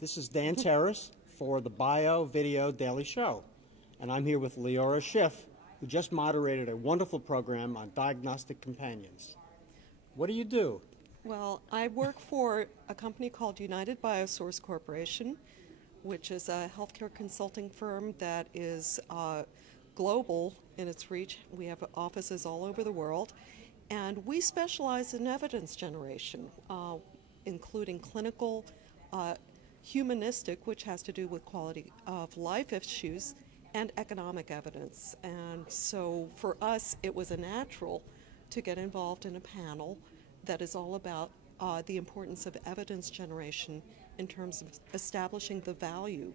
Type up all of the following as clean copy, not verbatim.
This is Dan Terrace for the Bio Video Daily Show, and I'm here with Leora Schiff, who just moderated a wonderful program on diagnostic companions. What do you do? Well, I work for a company called United Biosource Corporation, which is a healthcare consulting firm that is global in its reach. We have offices all over the world, and we specialize in evidence generation, including clinical, humanistic, which has to do with quality of life issues, and economic evidence. And so for us, it was a natural to get involved in a panel that is all about the importance of evidence generation in terms of establishing the value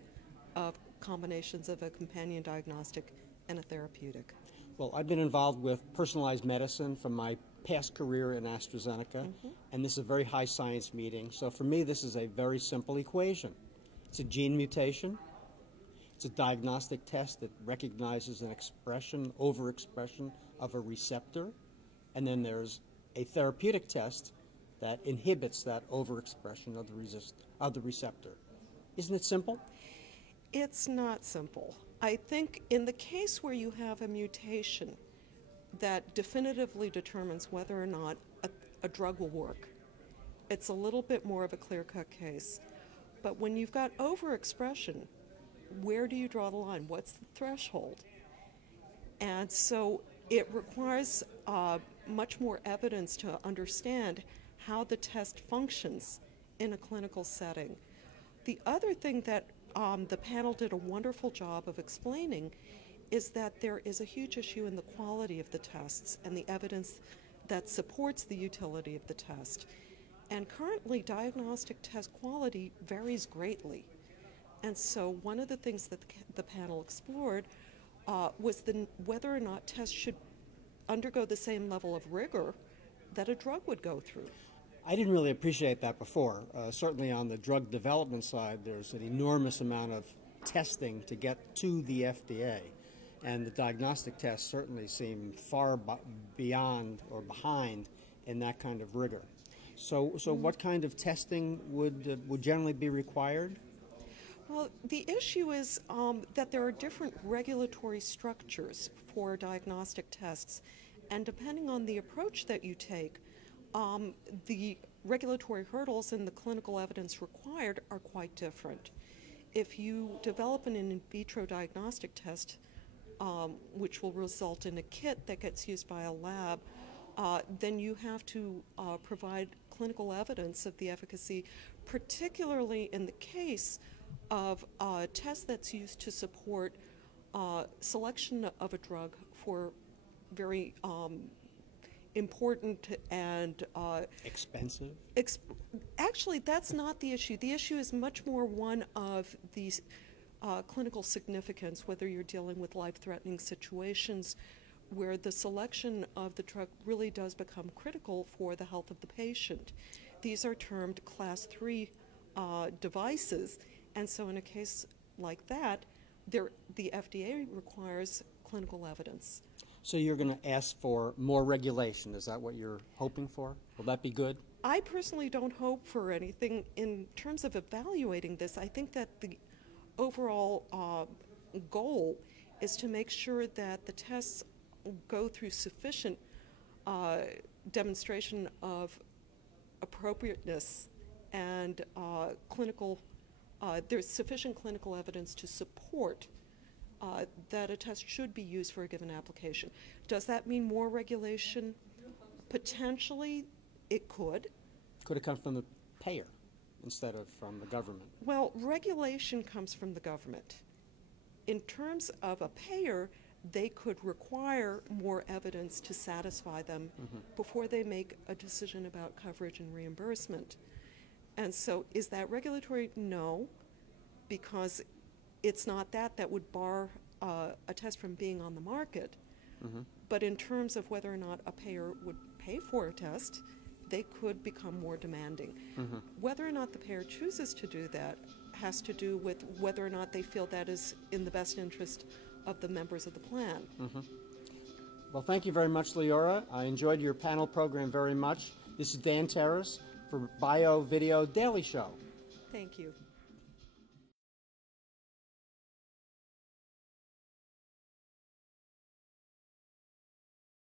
of combinations of a companion diagnostic and a therapeutic. Well, I've been involved with personalized medicine from my past career in AstraZeneca, and this is a very high science meeting. So for me, this is a very simple equation. It's a gene mutation. It's a diagnostic test that recognizes an expression, overexpression of a receptor, and then there's a therapeutic test that inhibits that overexpression of the receptor. Isn't it simple? It's not simple. I think in the case where you have a mutation that definitively determines whether or not a drug will work, it's a little bit more of a clear-cut case. But when you've got overexpression, where do you draw the line? What's the threshold? And so it requires much more evidence to understand how the test functions in a clinical setting. The other thing that the panel did a wonderful job of explaining is that there is a huge issue in the quality of the tests and the evidence that supports the utility of the test. And currently, diagnostic test quality varies greatly. And so one of the things that the panel explored was whether or not tests should undergo the same level of rigor that a drug would go through. I didn't really appreciate that before. Certainly on the drug development side, there's an enormous amount of testing to get to the FDA. And the diagnostic tests certainly seem far beyond or behind in that kind of rigor. So what kind of testing would generally be required? Well, the issue is that there are different regulatory structures for diagnostic tests, and depending on the approach that you take, the regulatory hurdles and the clinical evidence required are quite different. If you develop an in vitro diagnostic test, which will result in a kit that gets used by a lab, then you have to provide clinical evidence of the efficacy, particularly in the case of a test that's used to support selection of a drug for very important and expensive? Actually, that's not the issue. The issue is much more one of these clinical significance, whether you're dealing with life-threatening situations where the selection of the drug really does become critical for the health of the patient. These are termed Class 3 devices, and so in a case like that, the FDA requires clinical evidence. So you're going to ask for more regulation. Is that what you're hoping for? Will that be good? I personally don't hope for anything. In terms of evaluating this, I think that the overall goal is to make sure that the tests go through sufficient demonstration of appropriateness and there's sufficient clinical evidence to support that a test should be used for a given application. Does that mean more regulation? Potentially, it could. Could it come from the payer instead of from the government? Well, regulation comes from the government. In terms of a payer, they could require more evidence to satisfy them before they make a decision about coverage and reimbursement. And so is that regulatory? No, because it's not that would bar a test from being on the market. But in terms of whether or not a payer would pay for a test, they could become more demanding. Whether or not the payer chooses to do that has to do with whether or not they feel that is in the best interest of the members of the plan. Well, thank you very much, Leora. I enjoyed your panel program very much. This is Dan Terrace for Bio Video Daily Show. Thank you.